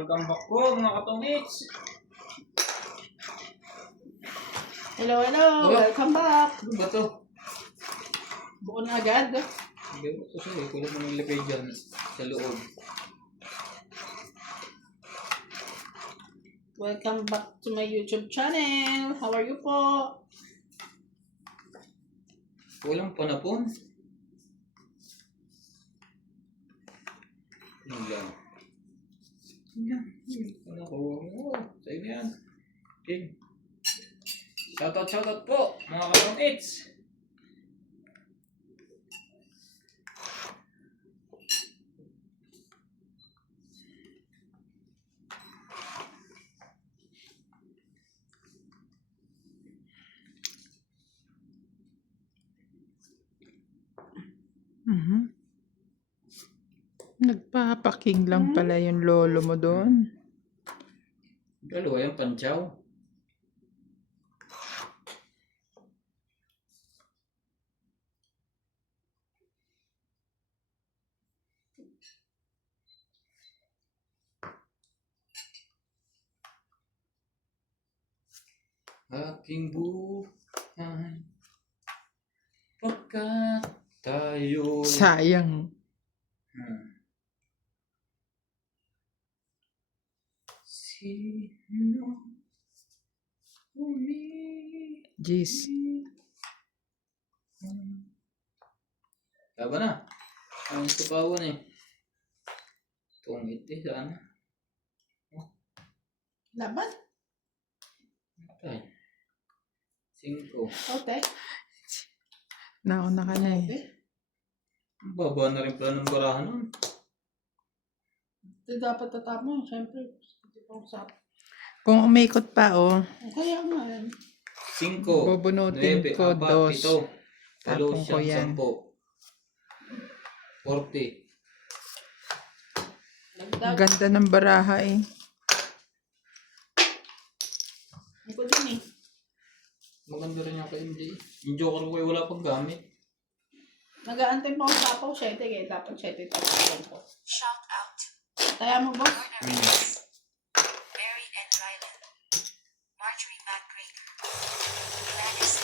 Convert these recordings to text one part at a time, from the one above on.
Welcome back po mga katongits. Hello. Oh. Welcome back. Ano ba to? Buo na agad. Hindi ko kasi kulang mo nilagay dyan sa loob. Welcome back to my YouTube channel. How are you po? Walang panapon. Ano lang. Yan. Ano ko? Oh, sa'yo na yan. Okay. Shoutout po mga katongits. Nagpapaking lang pala yung lolo mo doon. Dalawa yung pansyaw. Aking buhay pagkat tayo. Sayang. Sino Jeez. Taba na. Ang tupawan eh. Tungit eh sana. Laban? Okay. 5. Okay. Nauna ka na eh. Okay. Baba na rin pala ng barahan nun. Ito dapat tatapon. Siyempre. Hindi pa usap. Kung umikot pa Kaya nga yan. 5. bubunutin ko 2. Tapon ko yan. 10. 40. Ang ganda ng baraha eh. Ako din eh. Maganda rin yung kay MJ. Yung Joker ko ay wala pang gamit. Nag-aantay pa ako sa apaw 7 kaya dapat 7 tapos ko. Shout out. Kaya mo boss? Mary and Ryland. Marjorie McGregor. Gladys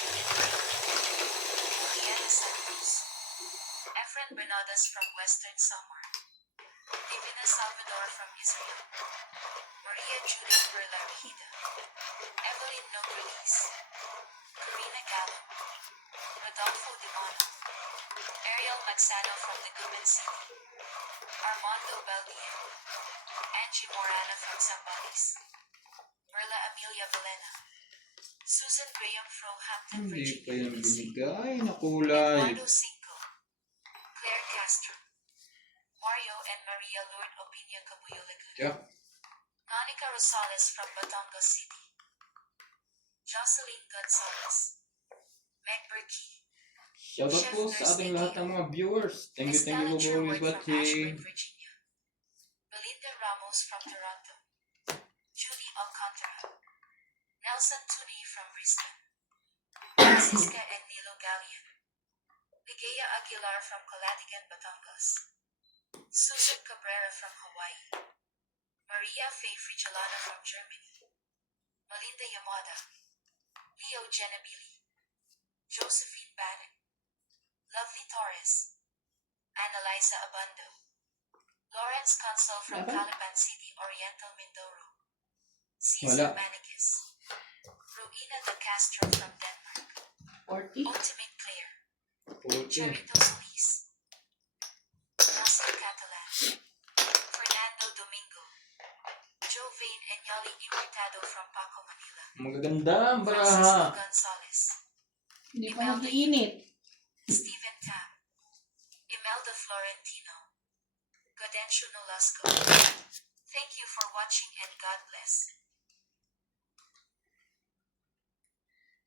Liliana Santos. Efren Bernadas from Western Samar. Divina Salvador from Israel. Maria Judith Perla Mejida. Evelyn Nogrelis. Karina Gallo. Rodolfo Dimano. Ariel Maxano from Legumen City. Armando Beldier. Angie Morana from Zambales. Merla Amelia Valena. Susan Graham from Hampton, Hindi pa Virginia. yung binigay na kulay. Eduardo Cinco. Claire Castro. Mario and Maria Lord Opinia Cabuyo Lagun. Tiyak. Monica Rosales from Batangas City. Jocelyn Gonzalez. Meg Berkey. Shoutout po sa ating lahat ng mga viewers. Thank you Estella po for Sherwood always from Ashburn, watching. Virginia. Belinda Ramos from Toronto. Julie Alcantara. Nelson Tuni from Brisbane. Francisca Egnilo Gallian. Ligaya Aguilar from Calatigan, Batangas. Susan Cabrera from Hawaii. Maria Faye Frigilana from Germany. Melinda Yamada. Leo Genabili. Josephine Bannon. Lovely Torres. Annalisa Abando. Lawrence Consul from Calapan City, Oriental Mindoro. Cesar Wala. Manikis. Ruina de Castro from Denmark. 40. Ultimate Claire. 40. Charito Solis. Nasser Catalan. Fernando Domingo. Jovain Enyali Importado from Paco, Manila. Magaganda ang Francisco baraha. Gonzalez. Hindi pa nag-iinit. Stephen Tam. Imelda Florentino. Gadencio Nolasco. Thank you for watching and God bless.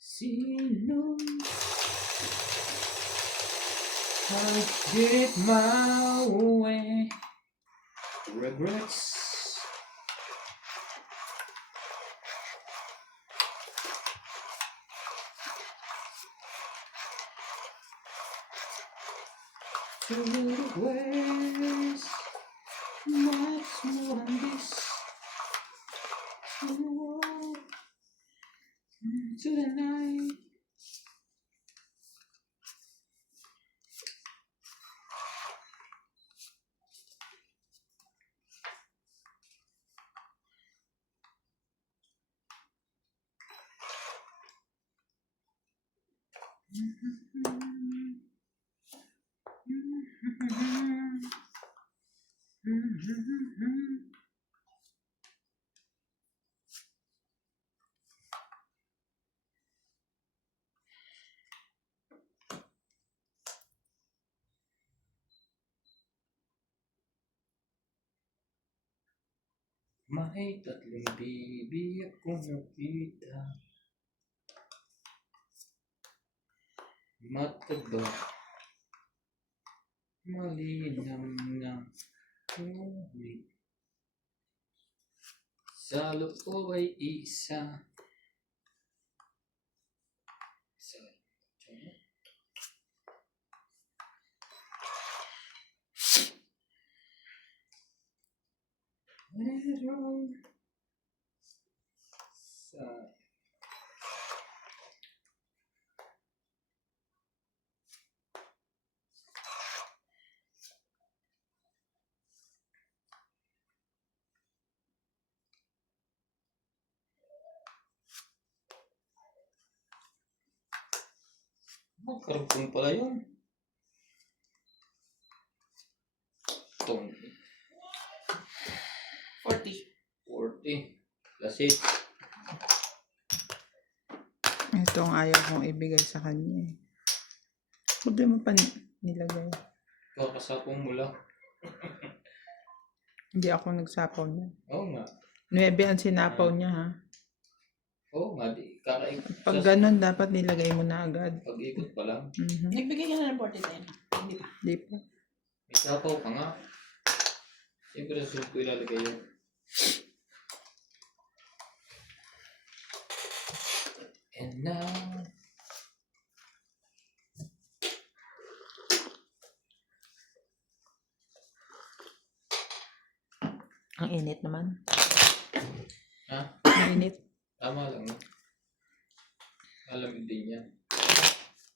Sino I did my way. Regrets. To ways much more than this. into the night. May tatlong bibi akong nakita. Mataba, malinam na ngunit sa loob ay isa. Meron sa karugtong pala yun. Tong 40. 40 plus 8. Ito ang ayaw kong ibigay sa kanya. Problema pa nilagay. Kakasapong mo lang. Hindi ako nagsapaw niya. Oo nga. 9 ang sinapaw niya ha. Oo nga, di kakaikot. Pag ganun, dapat nilagay mo na agad. Pag-ikot pa lang. Nagbigay ka na ng 40 tayo. Hindi pa. Di pa. May sapaw ka nga. Siyempre sa sulit ko ilalagay yun. And now, Ang init naman. ha? Ang init. Tama lang. Alamig din yan.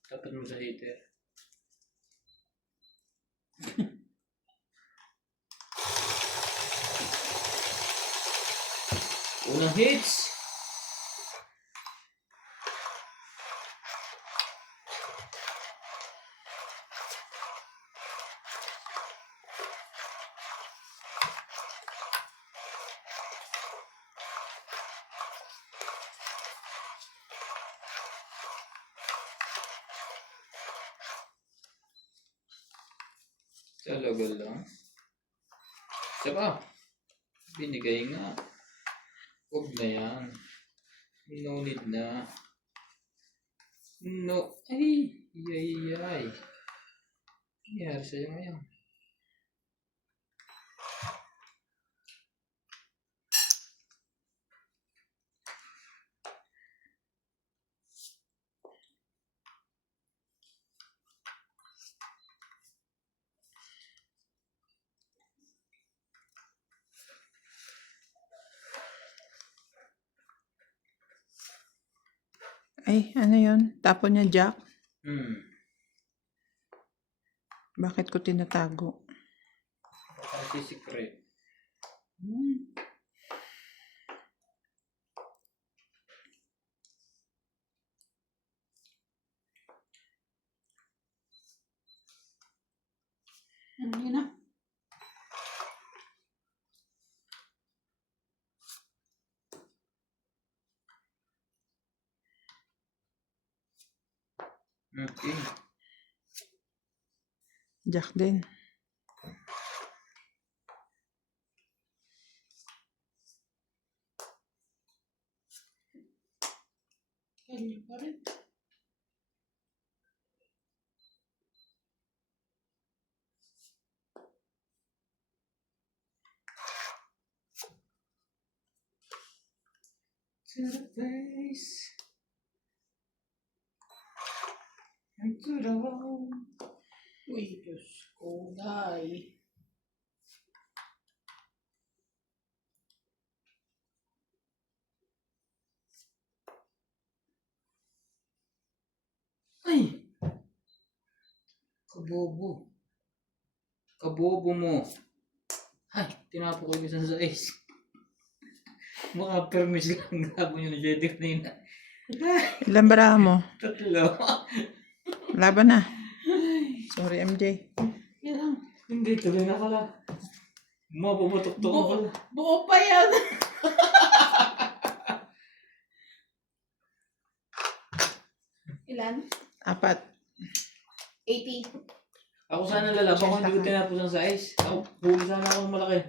Tapat mo sa heater. Unang hits! Talaga lang. Saka, binigay nga. Huwag na yan. No need na. No. Ay! Yay! Nangyari sa'yo ngayon. Ay, ano yun? Tapon niya Jack? Bakit ko tinatago? Kasi secret. Yun na. Okay. Jack din. Kanya pa rin. To the place. And to the home. Uy, Diyos ko, day. Kabobo. Kabobo mo. Ay, tinapo ko yung isang sa is. Maka permis lang gabo nyo na Jedi kanina. Ilan bara mo? Tatlo. Laban na. Sorry, MJ. Yan lang. Hindi, tuloy na pala. Mapumatok-tok na pala. Buo pa yan. Ilan? 4. 80. Ako sana lalaban ko, hindi ko tinapos ang size. Ako, huli sana ako ng malaki.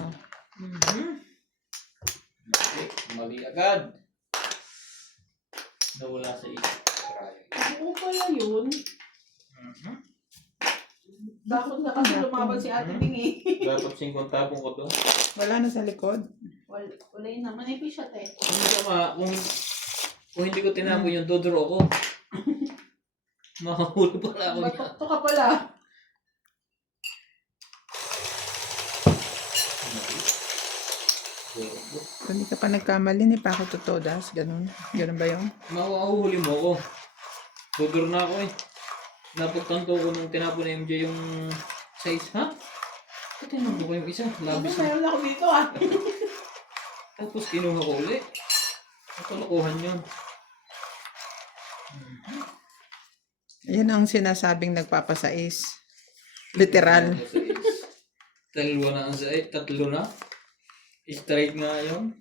Oh. Mali agad. Nawala sa isip. Buo pala yun. Dapat na kasi lumaban si Ate Bing eh. Dapat 50 tapong ko to. Wala na sa likod. Wala yun naman. Manipis siya, te. Kung hindi ko tinapon yung dodoro ko, makahuli pala ako niya. Batok ka pala. Kung hindi ka pa nagkamali, ni pa ako tutodas. Ganun. Ganun ba yun? Mahuhuli mo ako. Dodoro na ako eh. Napagtanto ko nung tinapon na MJ yung size, ha? Tinapon ko yung isa. Labis na. Meron ako dito ah. Tapos kinuha ko ulit. Kalokohan yun. Yan ang sinasabing nagpapasais. Literal. Dalawa na ang size. Tatlo na. Straight nga yun.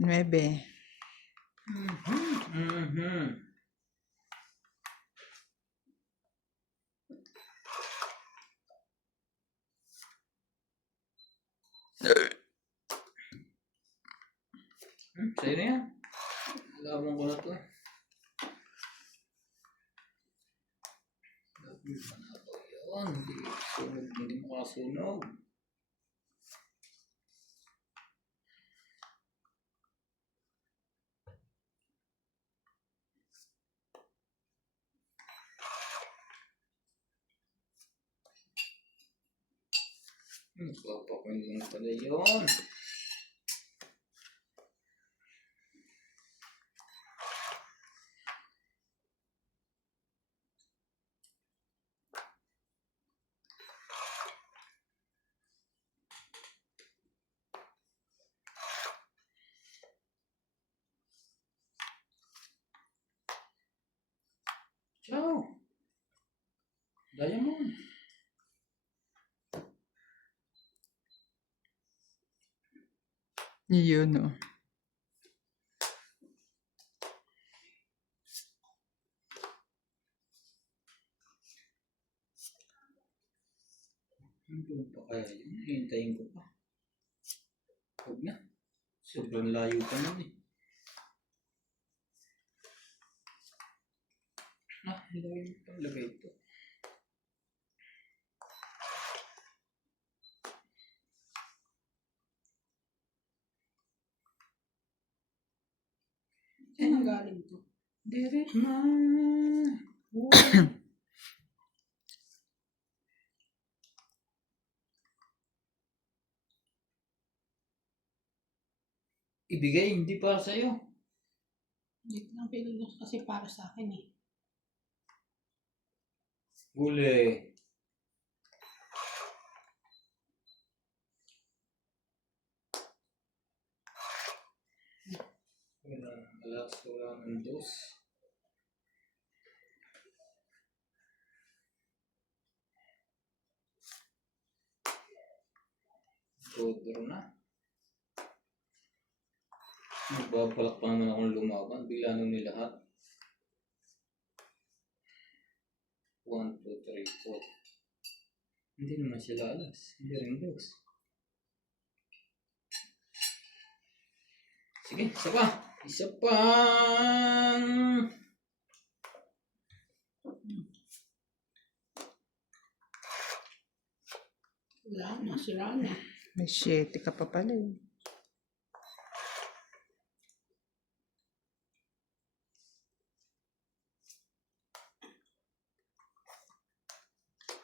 Nuebe. Sa'yo na yan. Laban ko na to. Yun. Hindi mo kasunog. Papakuin lang pala yun. Ciao. Diamond. Yun o. Ano pa kaya yun? Hintayin ko pa. Huwag na. Sobrang layo pa nun eh. Hindi ko palagay ito. Saan ang galing to? Direct na. Ibigay, hindi para sa'yo. Dito lang pinulong kasi para sa akin eh. Huli. Wala ng dos. Dodro na. Magpapalak pa naman akong lumaban. Bigla nung nilahat. 1, 2, 3, 4. Hindi naman sila alas. Hindi rin dos. Sige, isa pa. Isa pa. Wala na, sira na. May 7 ka pa pala eh.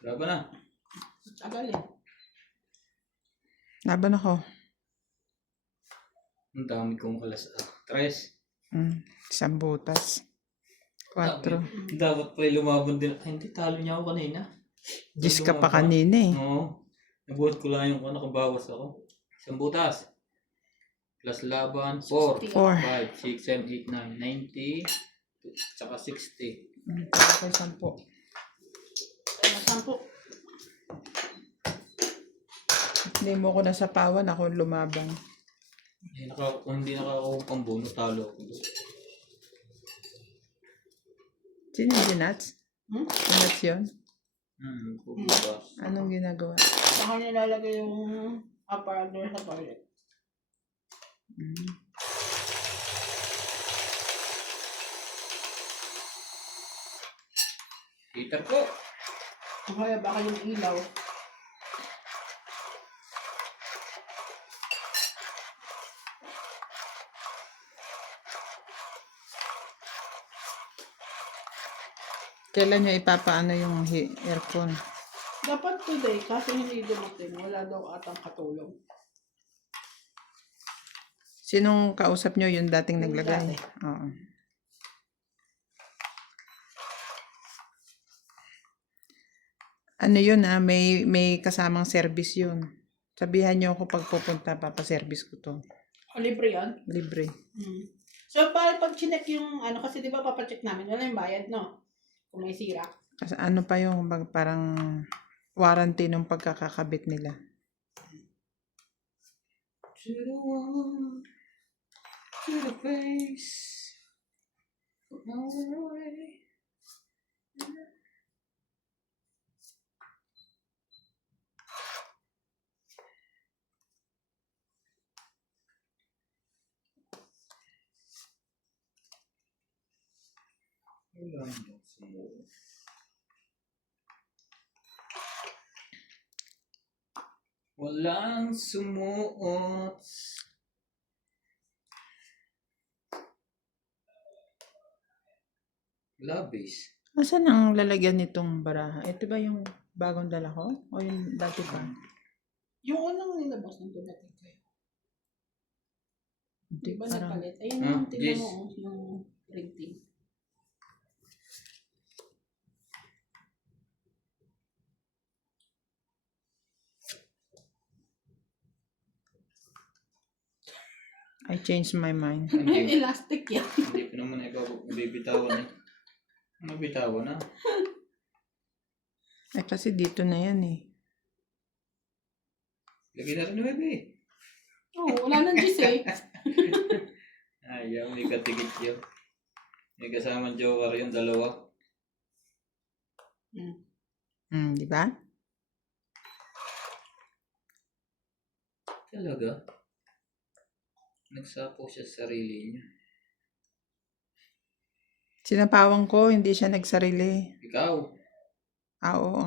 Laban na. Tagal eh. Laban ako. Ang dami kong alas. 3. Isang butas. 4. Dapat pala lumaban din. Ay, hindi, talo niya ako kanina. 10 ka pa Lumaban. kanina eh. Oo. Nabuhat ko lang yung nakabawas ako. Isang butas. Plus laban, 4, 60. 4. 5, 6, 7, 8, 9, 90, tsaka 60. Okay, 10. Ano, 10. Hindi mo ko nasapawan, ako lumabang. Kung hindi nakakakuha pang bono, talo ako. Sino yung Nats? Nats yun? Bukas. Anong ginagawa? Saka nilalagay yung aparador sa toilet. Heater ko. O kaya baka yung ilaw. Kailan nyo ipapaano yung aircon? Dapat today kasi hindi dumating. Wala daw atang katulong. Sinong kausap nyo yung dating Yung naglagay? dati. Oo. Ano yun may kasamang service yun. Sabihan nyo ako pag pupunta, papaservice ko to. O, libre yan? Libre. So, pag chinek yung ano, kasi di ba papacheck namin, wala yung bayad, no? Kung may sira. Kasi ano pa yung parang warranty ng pagkakakabit nila. To the wall, to the face, all the way. Walang sumuot. Labis. Asan ang lalagyan nitong baraha? Ito ba yung bagong dala ko? O yung dati pa? Yung unang nilabas ng dumating kayo. Hindi, Di ba parang nagpalit? Ayun Ah, yung tingnan yes. mo, yung printing. I changed my mind. Hindi, Elastic yan. hindi ko naman ikaw bibitawan eh. Mabitawan na. Eh kasi dito na yan eh. Lagyan natin 9 eh. Oo, wala nang gis eh. Ayaw, may katigit yun. May kasamang joker yung dalawa. Di ba? Talaga? Nagsapo siya sa sarili niya. Sinapawang ko, hindi siya nagsarili. Ikaw. Oo.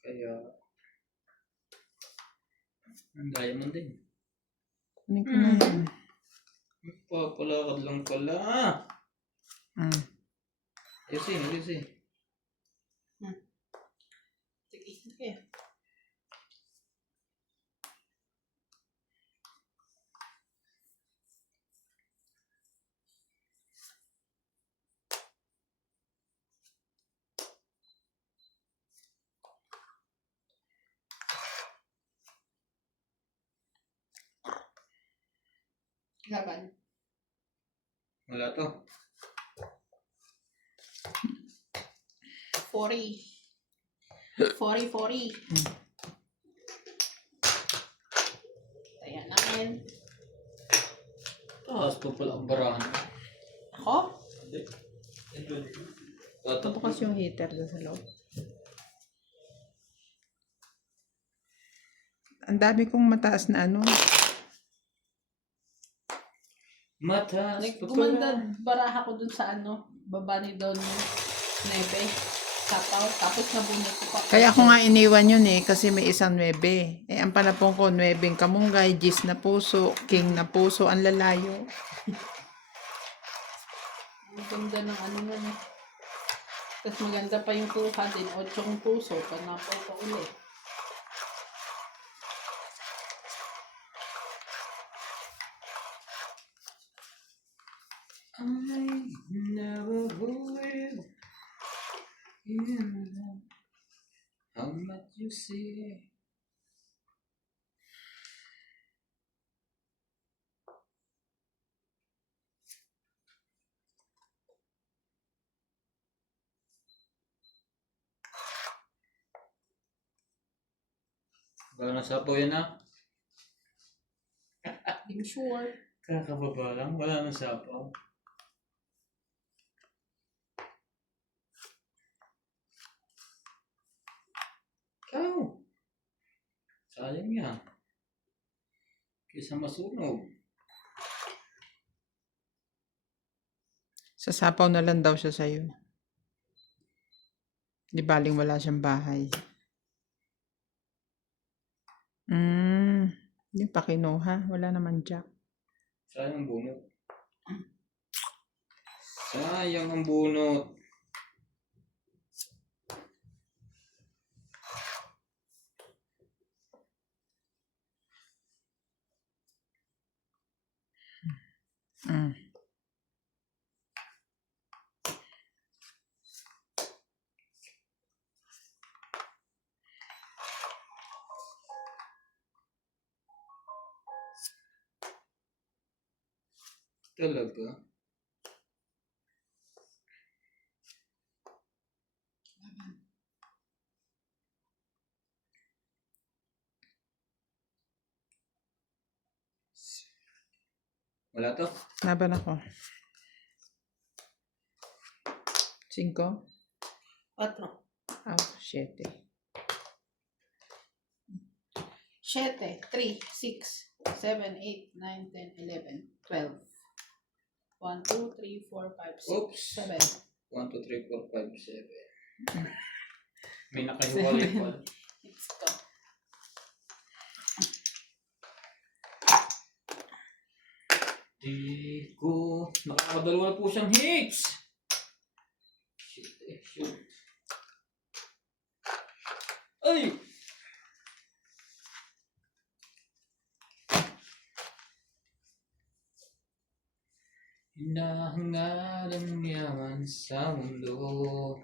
Kaya, ang gaya mo din. Kunin ko na yan. Papalakad lang pala. Ayusin. Sige, sige. Laban. Wala to. 40. 40. Ayan namin. Taas pa pala ang barahan. Ako? Hindi. Ito bukas yung heater doon sa loob. Ang dami kong mataas na ano. Mataas pa Gumanda pala. baraha ko dun sa ano, baba ni Don Neve. Tapaw, tapos nabunot ko pa. Kaya ako nga iniwan yun eh, kasi may isang 9. Eh, ang panapong ko, 9 kamunggay, 10 na puso, king na puso, ang lalayo. Ang ganda ng ano nun eh. Tapos maganda pa yung kuha din, 8 puso, panapaw pa uli. in love. How much you see? Baka nasapaw yan na. I'm sure. Kakababa lang, wala nang sapaw. Ikaw. Sayang yan. Kaysa masunog. Sasapaw na lang daw siya sa'yo. Di baling wala siyang bahay. Hindi pa kinuha. Wala naman jack. Sayang ang bunot. Sayang ang bunot. Mm. Talaga. Wala to. Laban ako. 5. 4. Oh, 7. 7, 3, 6, 7, 8, 9, 10, 11, 12. 1, 2, 3, 4, 5, 6, Oops. 7. 1, 2, 3, 4, 5, 7. May nakahiwalay pa. It's go. Di ko. Nakakadalawa na po siyang hits. Shit eh, shoot. Ay! Hinahangal ang yaman sa mundo.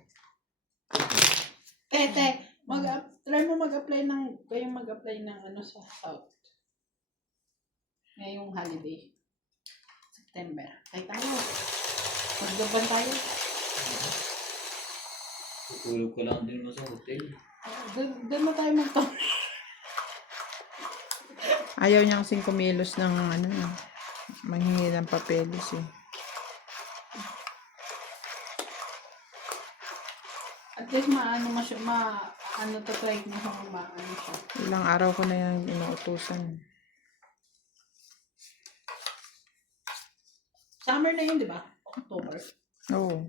Tete, try mo mag-apply ng ano sa South. Ngayong holiday. September. Kahit tayo. Maglaban tayo. Tutulog ka lang din mo sa hotel. Doon na tayo mag-talk. Ayaw niya kasing kumilos ng ano, manghingi ng papeles eh. At least tatry mo kung maano siya. Ilang araw ko na yung inuutusan. Summer na yun, di ba? October. Oo.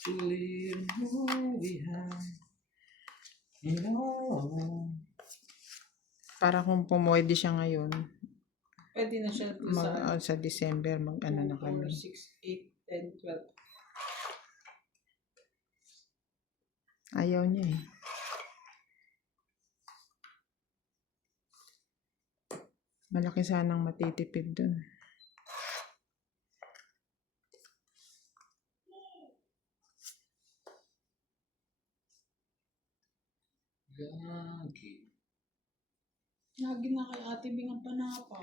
Sulit mo ihan. Para kung pumwede siya ngayon, Pwede na siya sa December, mag-ano na 2, kami. 4, 6, 8, 10, 12. Ayaw niya eh. Malaki sanang matitipid dun. Lagi. Lagi na kay Ate Bing ang panapaw.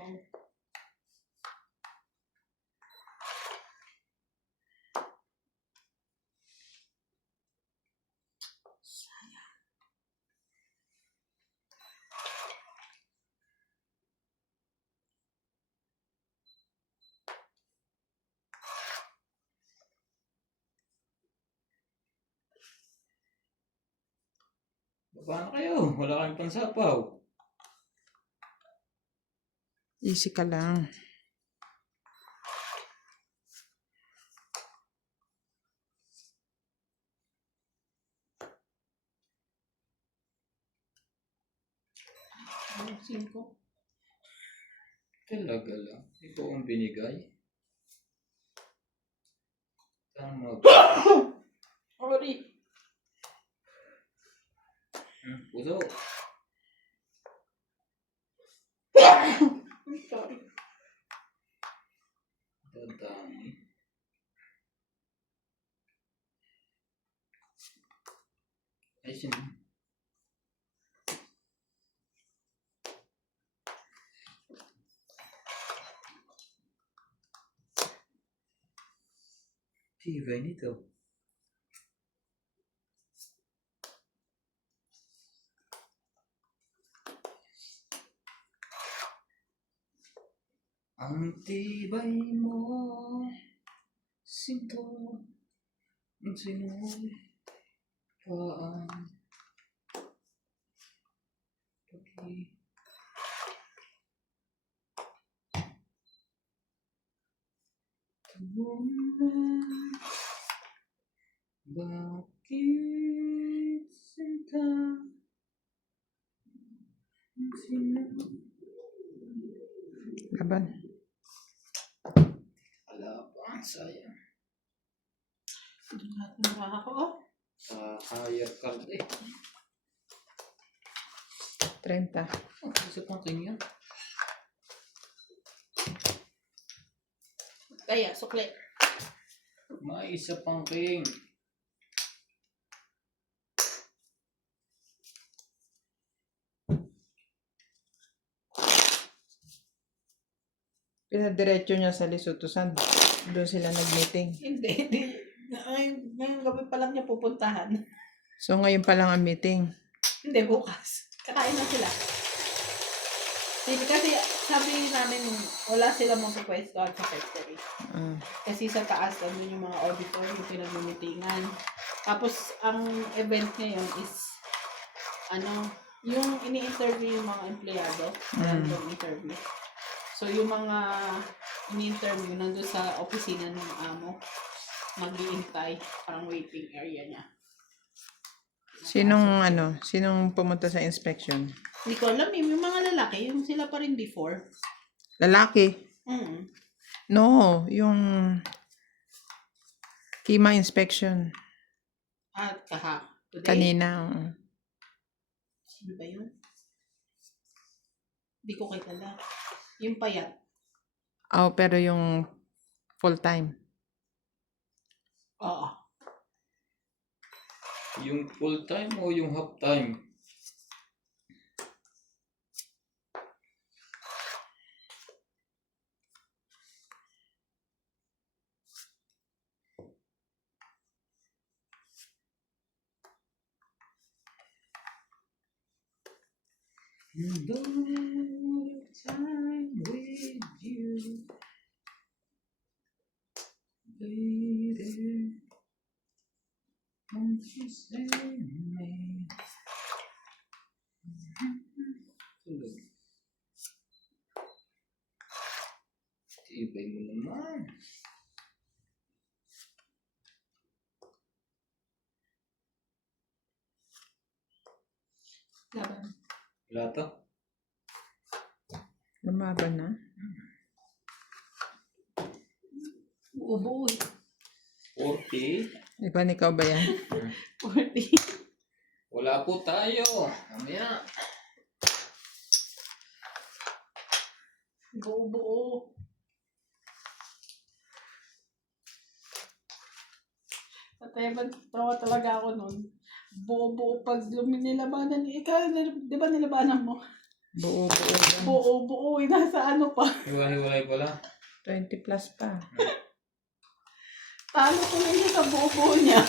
Paano kayo? Wala kayong pansapaw. Easy ka lang. Ano, 5? Talaga lang. Ikaw ang binigay. Tama. Sorry. Puso. I'm sorry. Dadami. ayos yun. Tibay nito. Ang tibay mo, sinto, ang sinupaan, pagi. Bakit sinta, ang Laban. Alabang sayang. Lahat ng ako. Higher card eh. 30. Oh, isa pang king yan. Kaya, sukli. May isa pang king. Pinadiretso niya sa Lisutusan. Doon sila nag-meeting. Hindi. Ngayong gabi pa lang niya pupuntahan. So ngayon pa lang ang meeting. Hindi, bukas. Kakain na sila. Hindi, kasi sabi namin, wala sila magpupwestuhan sa factory. Ah. Kasi sa taas, nandun yung mga auditor, yung pinag-meetingan. Tapos, ang event ngayon is, yung ini-interview yung mga empleyado, random interview. So, yung mga ini-interview nandun sa opisina ng amo, mag-iintay, parang waiting area niya. Sinong pumunta sa inspection? Hindi ko alam, yung mga lalaki, yung sila pa rin before. Lalaki. No, yung Kima inspection. At today. Kanina. Sino ba yun? Hindi ko kilala. Yung payat. Oh, pero yung full time. Oo. Yung full time o yung half time? The time with you, baby, won't you stay with me? Tulog. Tibay mo naman. Laban. Wala to. Lumaban na. Ubo. 40. Iba ikaw ba yan? 40. Wala po tayo. Mamaya. Buo-buo. Tawa talaga ako nun. Buo-buo pag nilabanan. Ikaw, di ba nilabanan mo? Buo. Buo-buo. Nasa ano pa. Hiwa-hiwalay pala. 20 plus pa. Talo ko na niya sa buo-buo niya.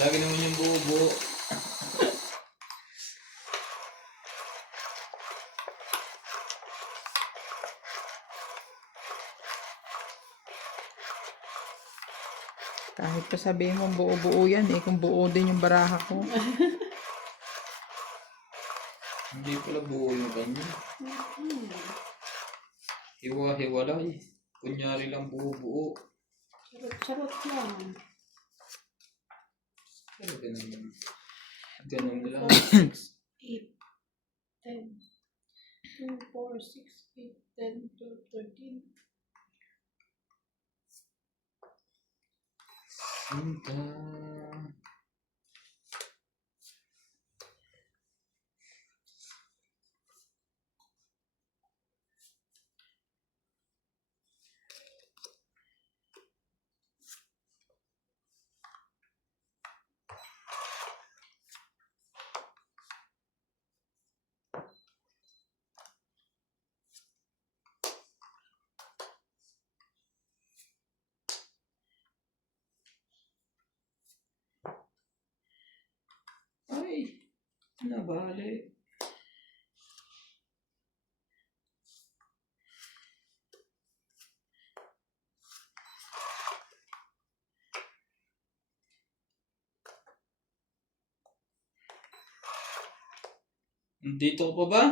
Lagi naman yung buo-buo. Kahit pa sabihin mo buo-buo yan eh. Kung buo din yung baraha ko. Hindi pala buo yung kanya. Hiwa-hiwalay. Kunyari lang buo-buo. Charot lang. Pero ganun. Ganun lang. 8, 10. 2, 4, 6, 8, 10, 12, 13. Sinta. Nabali. Dito ka pa ba?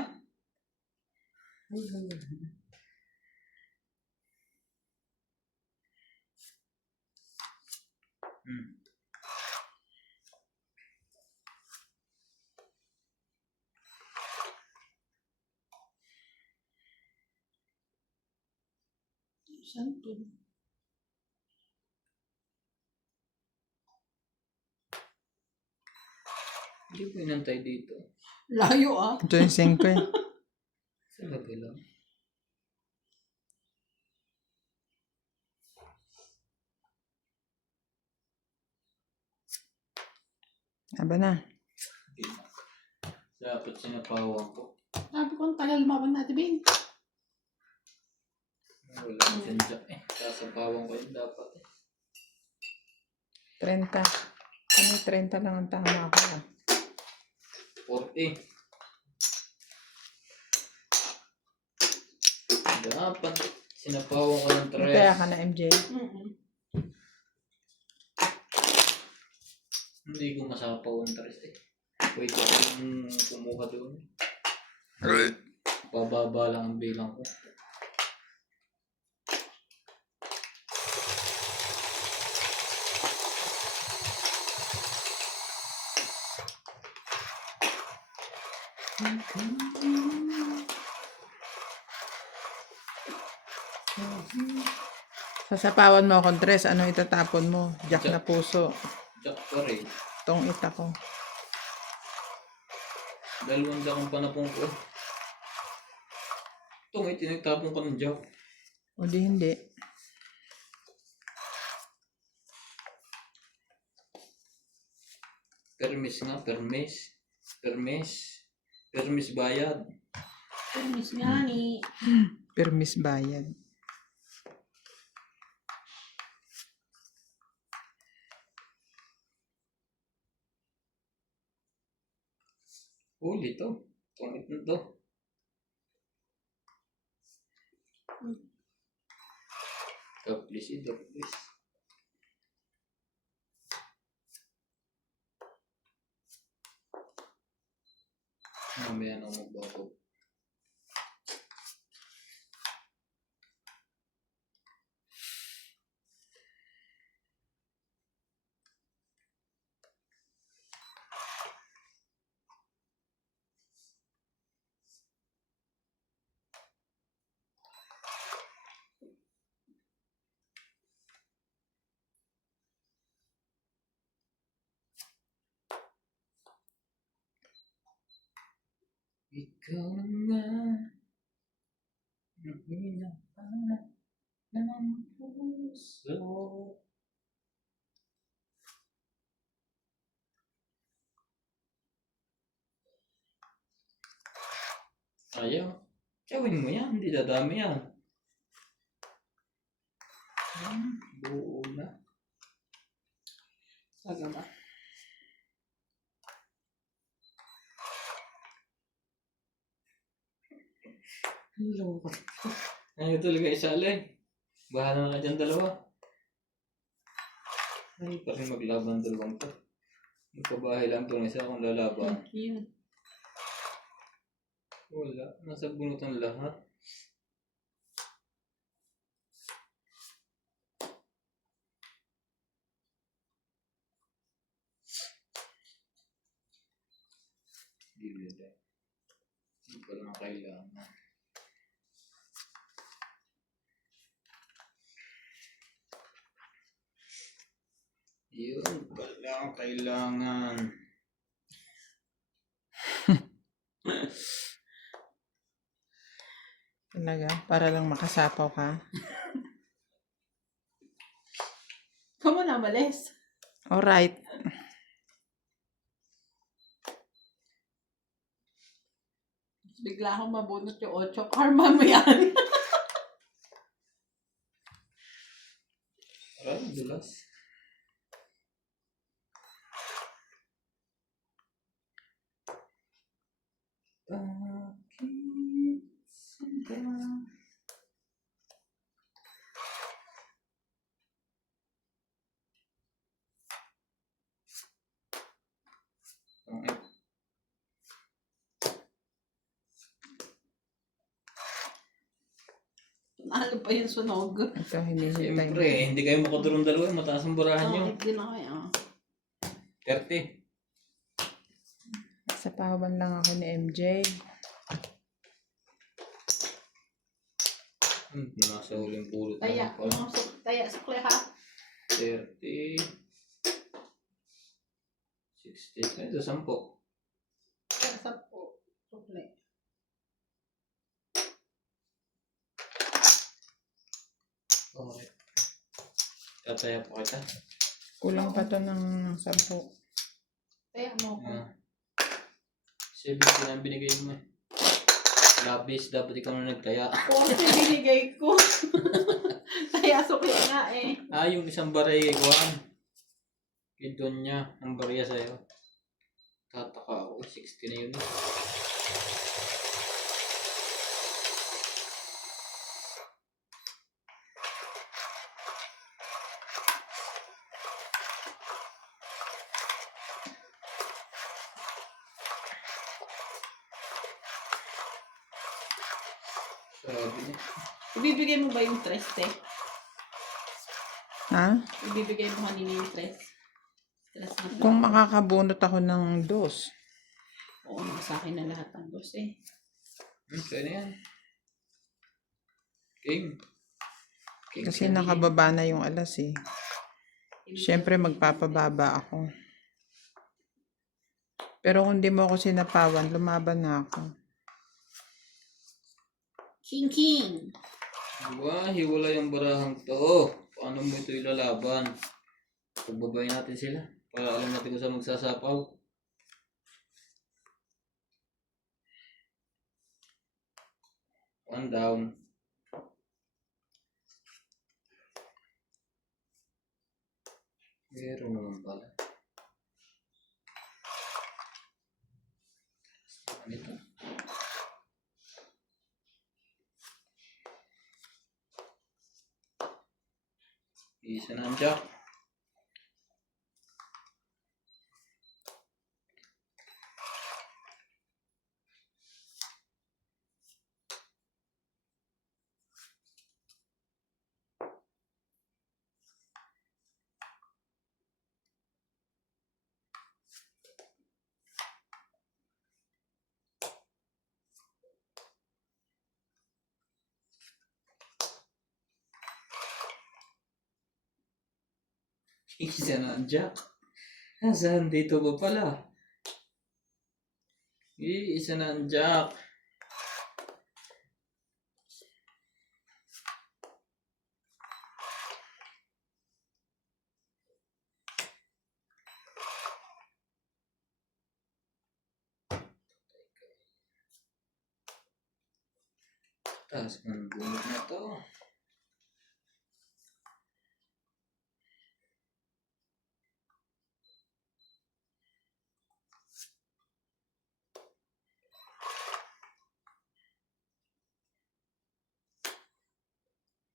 Hmm. Saan to? Hindi ko inantay dito. Layo ah. Ito yung 5 eh. Sa lagi lang. Aba na. Dapat sinapawan ko. Sabi ko, ang tagal lumaban natin, Ben. Wala ko sinja eh. Sasapawan ko yun dapat eh. 30. Kami 30 lang ang tama ko. 40. Dapat sinapawan ko ng Kaya 3. ka na, MJ. Hindi ko masapaw ng 3 eh. Wait lang kumuha doon. Pababa lang ang bilang ko. Sasapawan mo akong 3. Ano itatapon mo? Jack na puso. Jack pa rin. Tong ita ko. 2 jack ang panapong ko. Ito may tinagtapon ka ng jack. O di hindi. Permis nga, permis. Permis. Permis bayad. Miss nga ni. Permis bayad. Huli to. Tungit na to. Kaplis ito, kaplis. Mamaya na magbago. Ikaw na nga ang hinahanap ng puso. Ayaw. Gawin mo yan, hindi dadami yan. Buo na. Saga ba? Hello. Ayaw talaga isali. Bahala na dyan 2. Ay, parang maglaban 2 to. Magpabahay lang to ng isa kung lalaban. Yun. Wala. Nasa bunutan lahat. Gilid eh. Hindi pa lang kailangan. Yun pala ang kailangan. Talaga? Para lang makasapaw ka? Kamu na malis. Alright. Bigla akong mabunot yung 8. Karma mo yan. Parang dulas. Nalo pa yung sunog. Ito, hinihintay Siyempre, hindi kayo makadurong dalawa. Mataas ang burahan nyo. Hindi na kaya. 30. Sa pawan lang ako ni MJ. Nasa huling pulot Taya. naman pala. Taya sukle ha. 30. 60. Ito, 10. Taya sa po. Sukle. Okay. Tataya pa kita. Kulang pa to ng 10. Taya mo ko. 70 ang binigay mo eh. Labis, dapat ikaw na nagtaya. 40 binigay ko. Taya sukle nga eh. Yung isang baray kay Juan. Kay Donya, ang barya sa'yo. Tataka ako, 60 na yun eh. Sabi niya. Ibibigay mo ba yung tres, te? Ha? Ibibigay mo kanina yung tres? Tres na to. Kung makakabunot ako ng 2. Oo, sa akin na lahat ng dos eh. Kaya na yan. King. King Kasi sabihin. nakababa na yung alas eh. Siyempre magpapababa ako. Pero kung di mo ako sinapawan, lumaban na ako. King King! Diba, hiwala yung barahang to. Paano mo ito ilalaban? Pagbabay natin sila. Para alam natin kung saan magsasapaw. One down. Meron naman pala. Ano ito? Isa na ang jack. Isa na ang jack. Nasaan dito ba pala? Isa na ang jack. Taas ng bunot na to.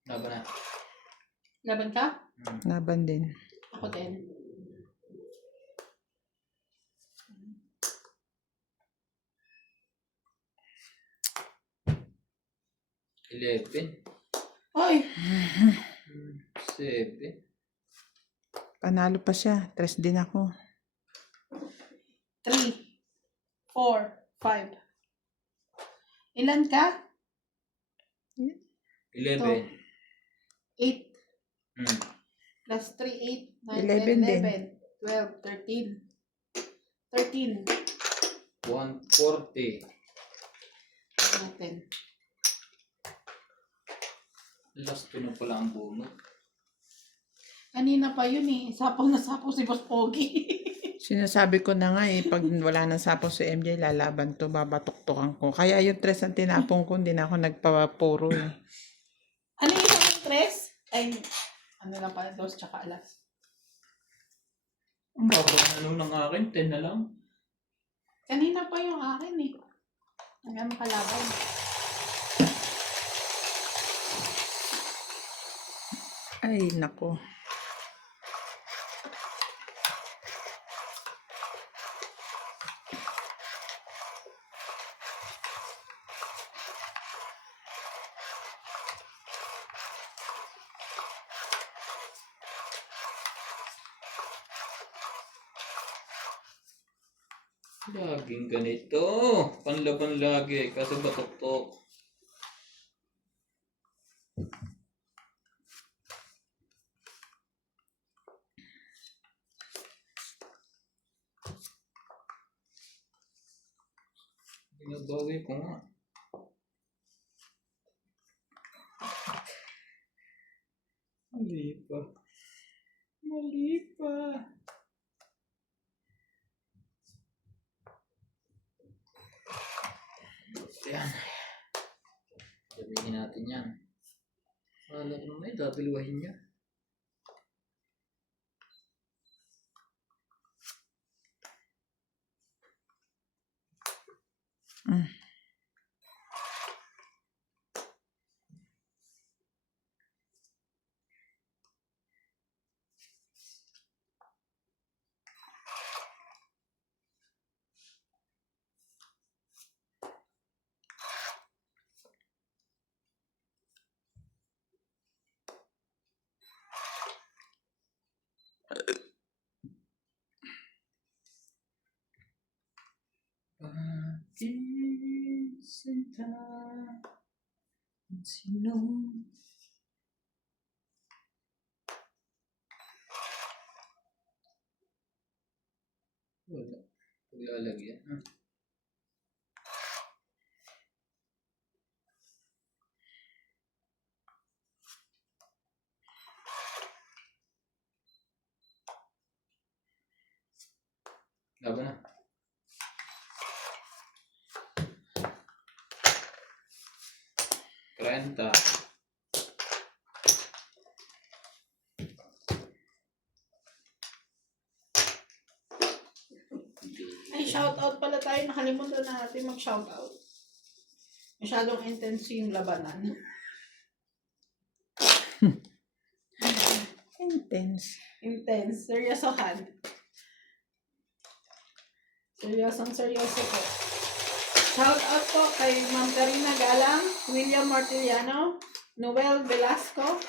Laban na. Laban ka? Laban din. Ako din. Eleven. Ay! 7. Panalo pa siya. 3 din ako. 3, 4, 5. Ilan ka? 11. 8 Hmm. plus 3, 8, 9, 11 din. 11, 12, 13. 13. 140. Natin. Last na pala ang bunot. Kanina pa yun eh. Sapaw na sapaw si Boss Pogi. Sinasabi ko na nga eh, pag wala nang sapaw si MJ, lalaban to, babatuktukan ko. Kaya yung 3 ang tinapong ko, hindi na ako nagpapuro eh. Ano yung isang tres? Ay, ano lang pala, dos tsaka alas. Ang baba na nung ng akin, 10 na lang. Kanina pa yung akin eh. Hanggang makalaban. Ay, nako. Laging ganito. Panlaban lagi. Kasi batok-tok. Binabawi ko nga. Mali pa. Mali pa. Yan. Sabihin natin yan. Wala ko naman dadaluhin niya. Bakit sinta ang sino? Wala. Paglalagyan. Ha? Laban na. Trenta. Ay, shoutout pala tayo. Nakalimutan na natin mag-shoutout. Masyadong intense yung labanan. Intense. Intense. Seryosohan. Seryoso po. Shoutout po kay Ma'am Karina Galang, William Martiliano, Noel Velasco,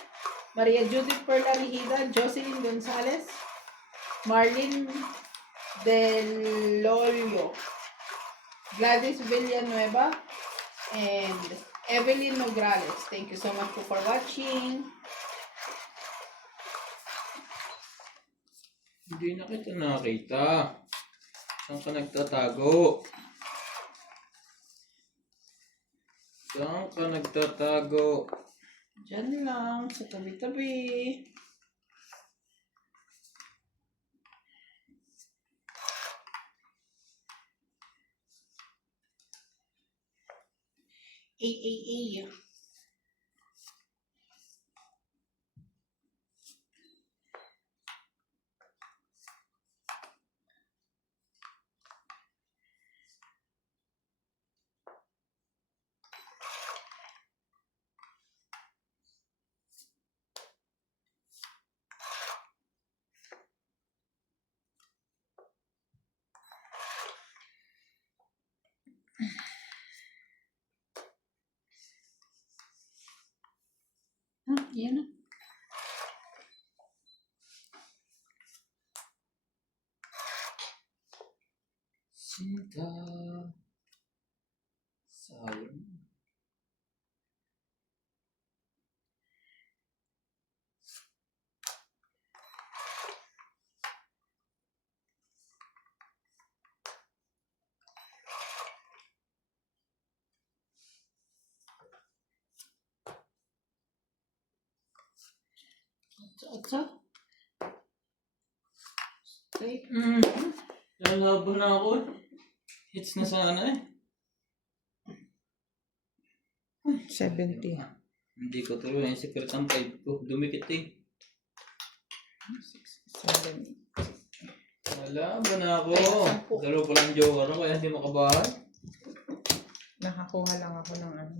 Maria Judith Perla Rihida, Jocelyn Gonzalez, Marlene Delolio, Gladys Villanueva, and Evelyn Nograles. Thank you so much for watching. Hindi na kita nakita. Saan ka nagtatago? Saan ka nagtatago? Diyan lang, sa tabi-tabi. Ay. Yan na. Sinta. Sayang. Atsa. Okay. Lalaban na ako. Hits na sana eh. 70. Hindi ko tuloy. Yung secret ang 5 ko. Dumikit eh. 7. Lalaban na ako. Dalawa pa lang joker ako. Kaya hindi makabahan. Nakakuha lang ako ng ano.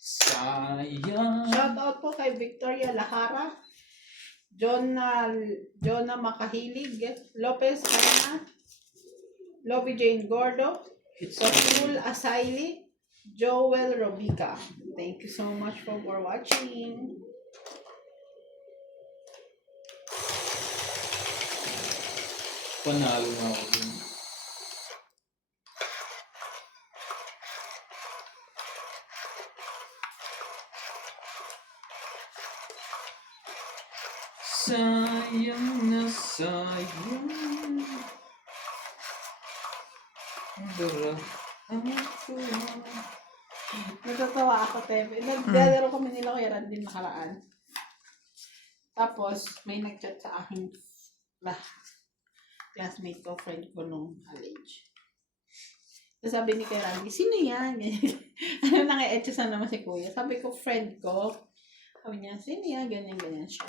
Sayang. Shoutout po kay Victoria Lahara, Jonah Makahilig, Lopez Carana, Lobby Jane Gordo, Sotul Asaili, Joel Robica. Thank you so much for watching. Panalo na ako dun. Sayang na sayang. Dara ako. Natatawa ako, Tebe. Naglalaro kami nila Kuya Randy nakaraan. Tapos, may nag-chat sa aking classmate ko, friend ko nung college. Tapos sabi ni Kuya Randy, sino yan? Ganyan. Ano naka-etchos na naman si Kuya. Sabi ko, friend ko. Sabi niya, sino yan? Ganyan siya.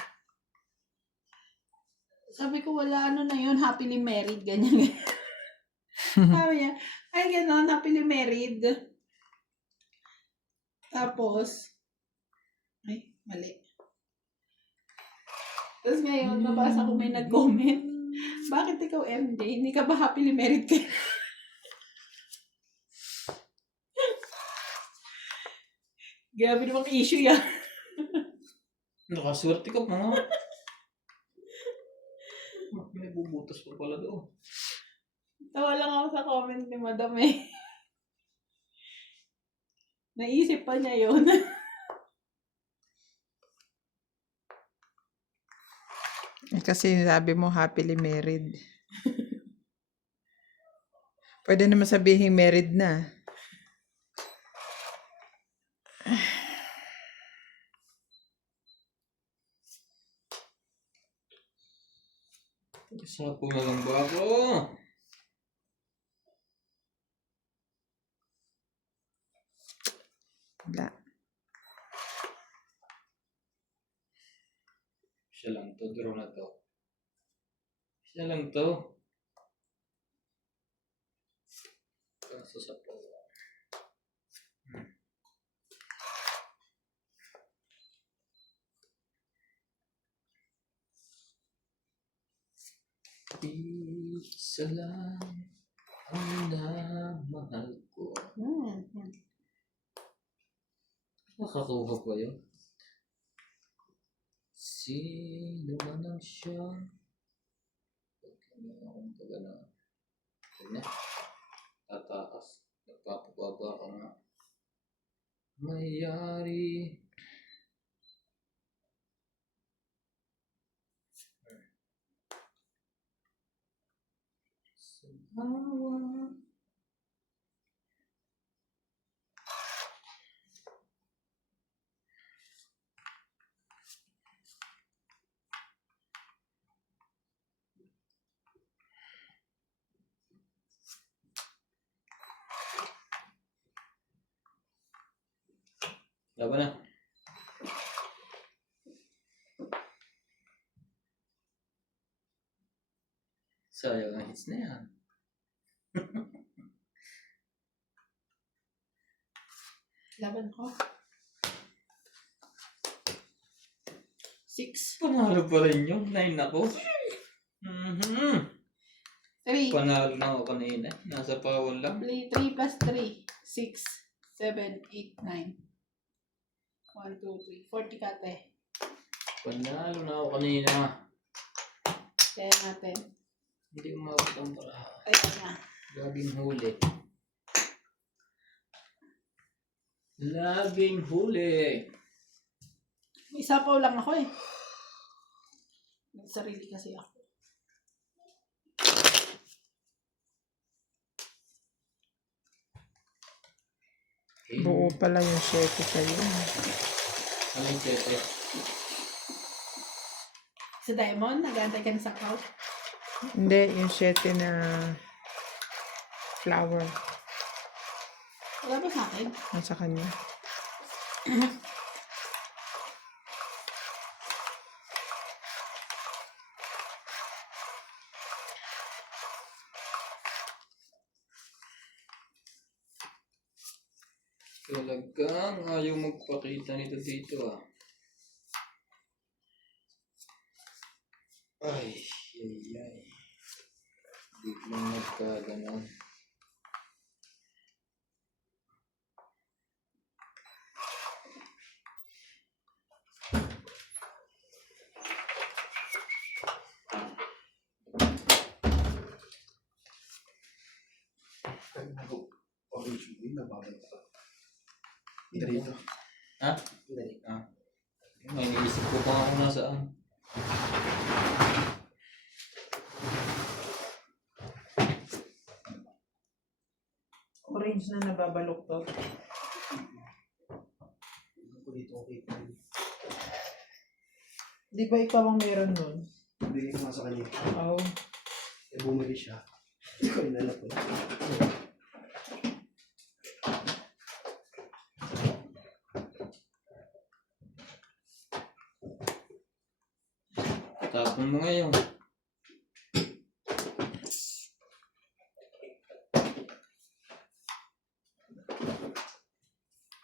Sabi ko, wala ano na yun, happily married, ganyan. Sabi niya, ay ganon, happily married. Tapos, ay, mali. Tapos ngayon, nabasa ko may nag-comment, bakit ikaw MJ, hindi ka ba happily married ka? Grabe namang issue yan. Nakaswerte ka pa nga. May bubutas pa pala doon. Tawa lang ako sa comment ni Madam eh. Naisip pa niya yun. Kasi sabi mo happily married. Pwede naman sabihin married na. Isa po na lang ba ako? Wala. Siya lang to, draw na to. Siya lang to. Kaso sa po. Isa lang ang namahal ko. Nakakuha ko yun. Sino man ang siya? Pagka na. Tataas. Nagpapababa ka nga. Mayari. Sawa. Laban na. Sayang ang hits na yan. Laban ko. 6. Panalo pa rin yun. 9 ako. 3. Panalo na ako kanina. Nasa pawon lang. 3 plus 3. 6, 7, 8, 9. 1, 2, 3. 40 kate. Panalo na ako kanina. Kaya natin. Hindi umabot ang para. Ayan na. Laging huli. Laging huli. May sapaw lang ako eh. May sarili kasi ako. Buo pala yung 7 sa'yo. Ano yung tete? Sa Diamond, nag-aantay ka na sa crowd. Hindi, yung 7 na flower. Wala ba sa akin? Nasa kanya. Talagang ayaw magpakita nito dito ah. Ay, ay. Biglang nagkaganon. Dito. Ha? Dali. May iniisip ko pa ako nasaan. Orange na nababaluktot. Di ba ikaw ang meron nun? Bigay ko nga sa kanya. Oh. Eh, bumili siya. Hindi ko inalap ko. Tapon mo ngayon.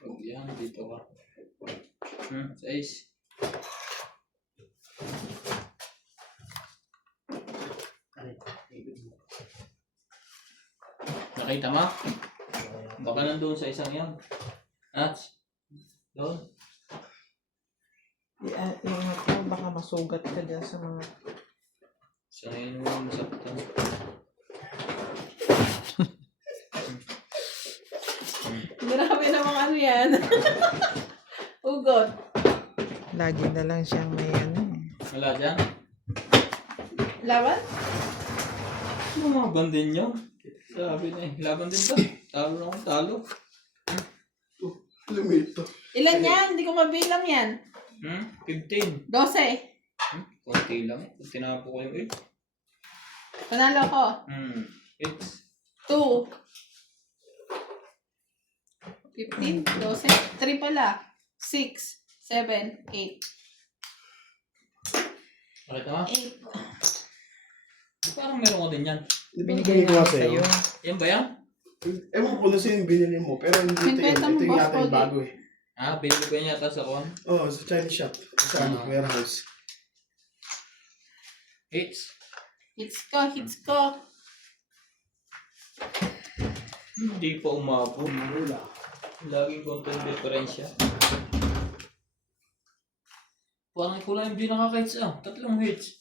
Huwag yan, dito ka. Size. Nakita mo? Baka nandun sa isang yan. Doon. Ingat mo, baka masugat ka dyan sa mga... Sanayin mo yung masaktan. Grabe namang ano yan. Ugot. Lagi na lang siyang may ano eh. Wala dyan? Laban? Lumaban din yan. Sabi na eh. Laban din ba? Talo na akong talo. Lumito. Ilan yan? Hindi ko mabilang yan. 15. 12. Konti lang. Kung tinapo ko yung 8. Panalo ko. 8. 2. 15, 12, 3 pala. 6, 7, 8. Pakita mo? 8. Parang meron ko din yan. Di ba binigay ko nga sa'yo? Yan ba yan? Ewan ko na sa'yo yung binili mo, pero hindi ito yun. Kwenta mo, Ito yung boss, yata yung Cody. bago eh. Binili ko yan yata sa kon. Oo, sa Chinese shop. Sa ano, warehouse. 8. Hits ko, hits ko. Hindi pa umabot. Wala. Laging konting diferensya. Parang kulang yung binakaka-hits 3 hits.